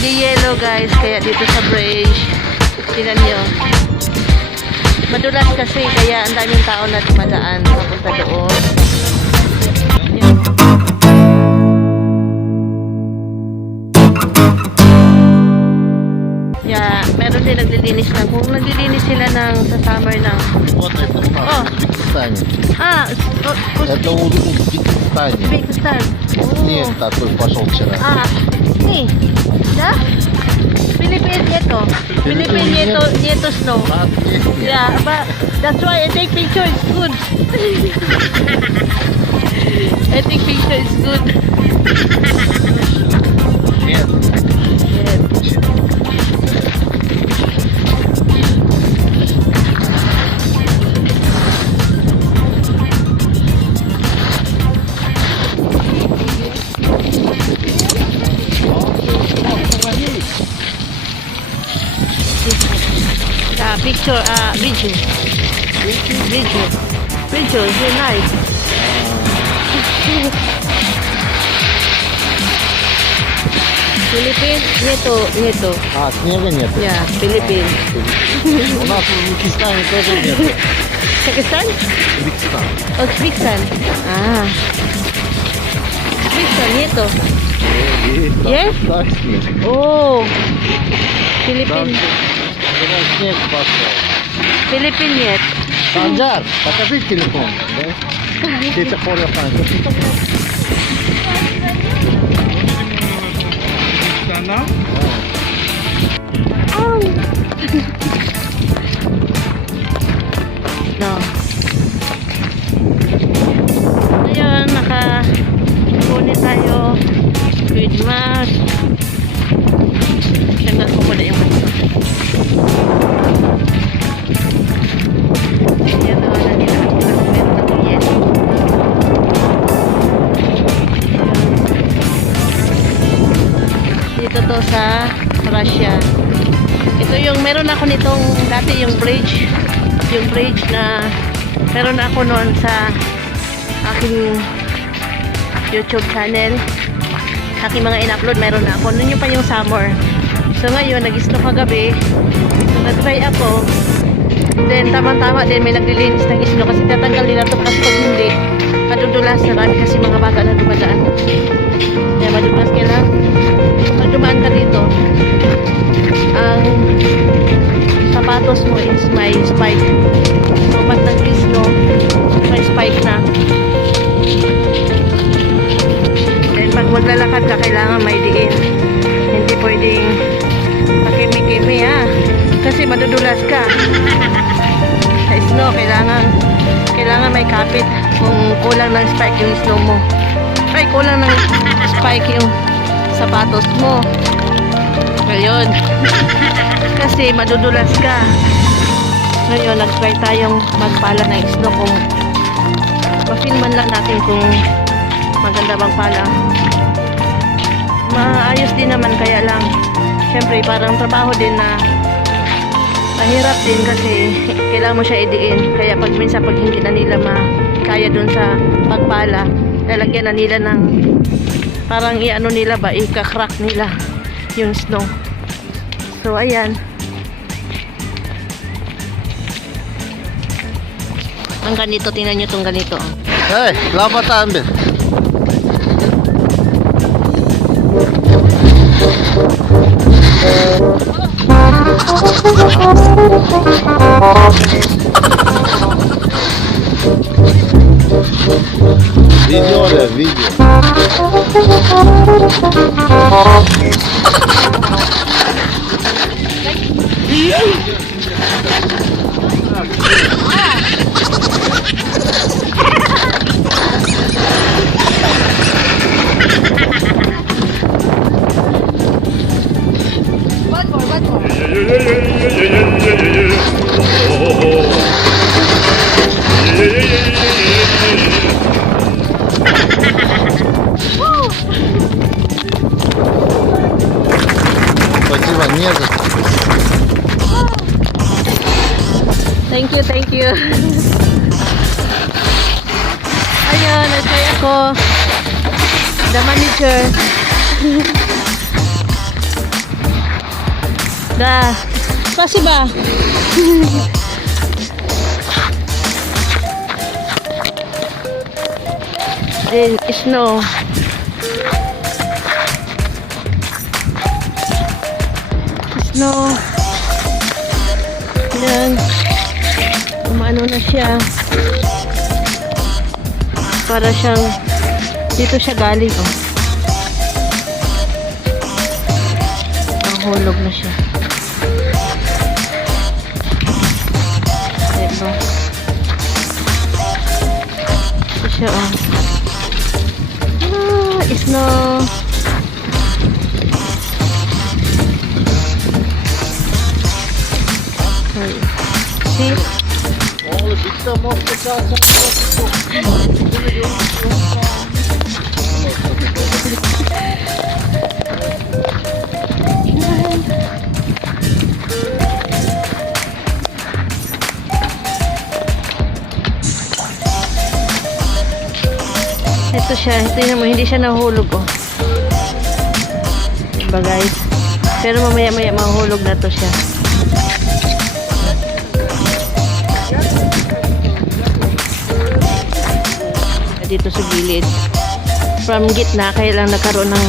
Nag-yellow guys, kaya dito sa bridge. Tingnan nyo. Madulas kasi, kaya ang daming tao na dumadaan papunta doon. Yan. Yeah, meron din naglilinis ng, kung naglilinis sila ng sa summer ng Вот это у нас О. в Узбекистане. Это Узбекистане. Узбекистан. Снег такой пошел вчера. Ni. Да? Philippines ito. Philippines ito snow. Yeah, but that's why I take picture, it's good. I take picture, it's good. Нет. Yes. Picture, video. Video is very nice. Philippines, нету. А, снега нет? Yeah, Philippines. У нас в Узбекистане тоже нет. Pakistan? Узбекистан. Uzbekistan. Uzbekistan, нету. Есть? Так, снег. Oh, Там Philippines. снег пошел. Philippines нет. Санжар, покажи телефон. Да? До сих пор я No. Ayun, nakakunin tayo. Good match. Tanggal ko muna yung match. Ayan na wala nila. Meron ng yelo. Dito to sa Russia. Ito yung meron ako nitong dati yung bridge na meron ako noon sa aking YouTube channel, aking mga in-upload, meron na ako noon, yung pa yung summer. So ngayon nag-snow kagabi, so nag-try ako, then tamang-tama din may naglilinis ng snow kasi tatanggal nila ito kasi pag hindi madudulas, marami kasi mga bata na dumadaan, kaya madudulas. Kailangan pag dumaan ka dito, ang sapatos mo is may spike. So pag nag-snow, may spike na. Then pag maglalakad ka, kailangan may diin. Hindi pwedeng pakimi-kimi kasi madudulas ka. Sa snow, kailangan may kapit kung kulang ng spike yung snow mo. Ay, kulang ng spike yung sapatos mo. Ngayon, kasi madudulas ka. Ngayon, nag-try tayong magpala ng snow kung ma-filman lang natin kung maganda bang pala. Maayos din naman, kaya lang syempre parang trabaho din na mahirap din kasi kailangan mo siya idiin. Kaya pag minsan pag hindi na nila makaya dun sa pagpala, lalagyan na nila ng parang i-ano nila ba, ika-crack nila yung snow. So ayan, ang ganito, tingnan nyo itong ganito. Hey, selamat ambil. Video ada, video. Спасибо, не за что. Thank you. Ayun, nag-try ako. The manager. Da. Spasiba. Then, snow. Snow. Yan. Umano na siya. Para siyang dito siya galing, oh. Nahulog na siya. Diba? Ito siya, oh. Snow. See? Oğlum bitti ama ito siya, tingnan mo, hindi siya nahulog, oh. Diba guys? Pero mamaya mahulog na to siya. Dito sa gilid. From gitna, kaya lang nagkaroon ng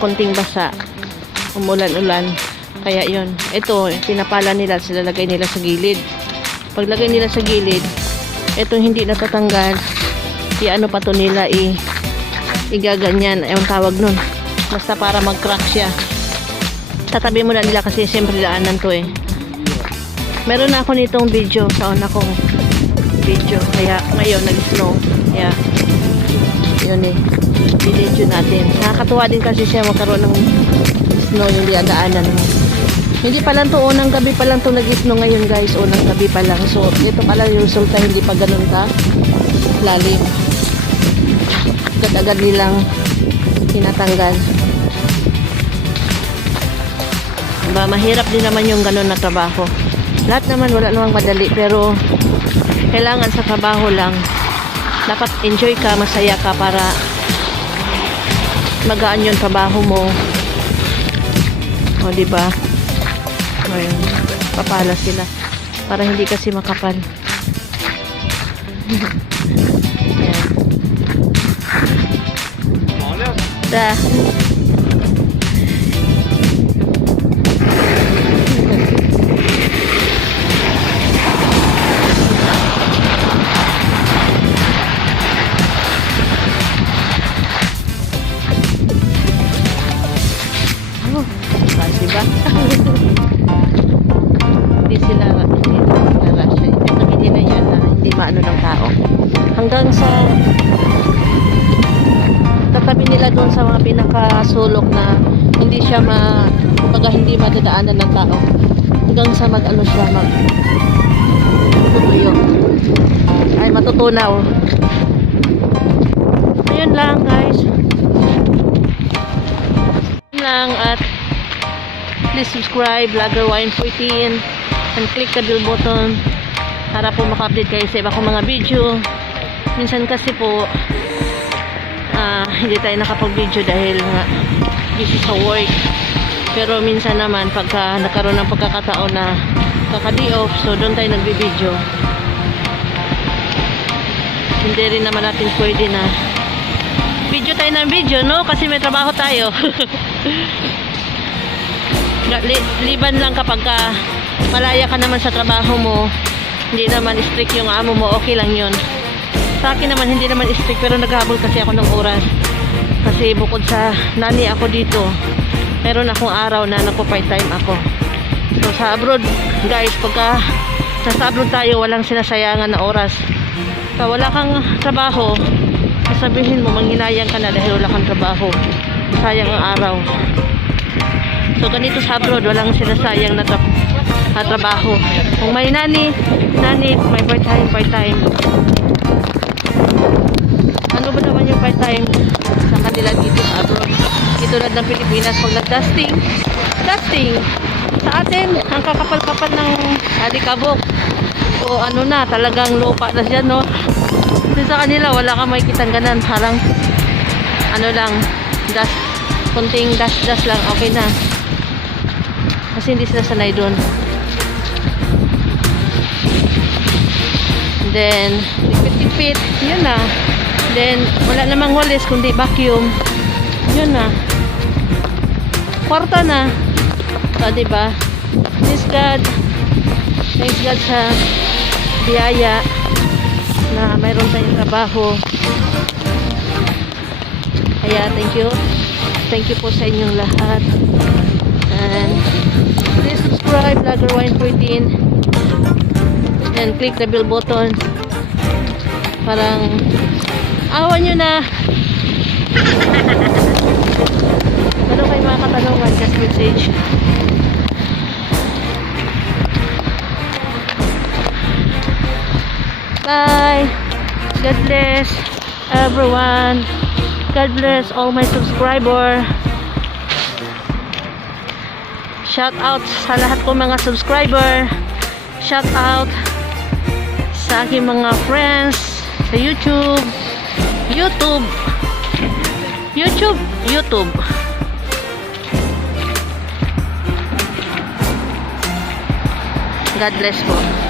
konting basa. Umulan-ulan. Kaya yun. Ito, pinapala nila, silalagay nila sa gilid. Paglagay nila sa gilid, itong hindi natatanggal, ano pa to nila, igaganyan, yung tawag nun. Basta para mag-crack siya. Tatabi mo na nila kasi siyempre daanan to, eh. Meron na ako nitong video sa una kong video. Kaya ngayon nag-snow. Kaya yun, eh. Video natin. Nakakatuwa din kasi siya magkaroon ng snow yung daanan mo. Hindi pa lang to, unang gabi pa lang to nag-snow ngayon guys. Unang gabi pa lang. So ito pala yung resulta, hindi pa ganun ka lalim. Agad-agad nilang tinatanggal. Diba, mahirap din naman yung ganun na trabaho. Lahat naman, wala namang madali, pero kailangan sa trabaho lang dapat enjoy ka, masaya ka para magaan yung trabaho mo. O diba, ayun, papala sila para hindi kasi makapal. Da. Oh, kasi ba? Hindi sila rush. Hindi na yan na hindi maano ng tao. Hanggang sa tatabi nila doon sa mga pinakasulok na hindi siya kumbaga hindi madadaanan ng tao hanggang sa mag-ano siya, tutuyo ay matutunaw. Ayun lang guys, ayun lang, at please subscribe Vlogger Wine14 and click the bell button para po maka-update kayo sa iba kong mga video. Minsan kasi po hindi tayo nakapag-video dahil nga busy sa work. Pero minsan naman pagka nagkaroon ng pagkakataon na kaka-day off, so doon tayo nagbi-video. Hindi rin naman natin pwede na video tayo ng video, no? Kasi may trabaho tayo. Liban lang kapag malaya ka naman sa trabaho mo, hindi naman strict yung amo mo, okay lang yun. Sa akin naman, hindi naman strict, pero naghahabol kasi ako ng oras. Kasi bukod sa nani ako dito, meron akong araw na nagpo-part time ako. So sa abroad, guys, pagka sa abroad tayo, walang sinasayangan na oras. So wala kang trabaho, sasabihin mo, manghinayang ka na dahil wala kang trabaho. Sayang ang araw. So ganito sa abroad, walang sinasayang na trabaho. Kung may nani, may part time. Ano ba naman yung part-time sa kanila dito sa abroad? Dito na ng Pilipinas, pag nag-dusting, sa atin, ang kakapal-kapal ng alikabok. So ano na, talagang lupa na siya, no? Kasi sa kanila, wala kang makikitang ganan. Parang, ano lang, dust, kunting dust lang, okay na. Kasi hindi sila sanay doon. Then, tipit-tipit. Yun na. Then, wala namang walis kundi vacuum. Yun na. Kwarta na. So, diba? Thanks God. Thanks God sa biyaya na mayroon tayong trabaho. Kaya, thank you. Thank you po sa inyong lahat. And, please subscribe, Vlogger Wine 14. And click the bell button. Parang, awan nyo na. Ano kayo mga katanungan? Just message. Bye. God bless everyone. God bless all my subscriber. Shout out sa lahat ko mga subscriber. Shout out sa aking mga friends sa YouTube. God bless po.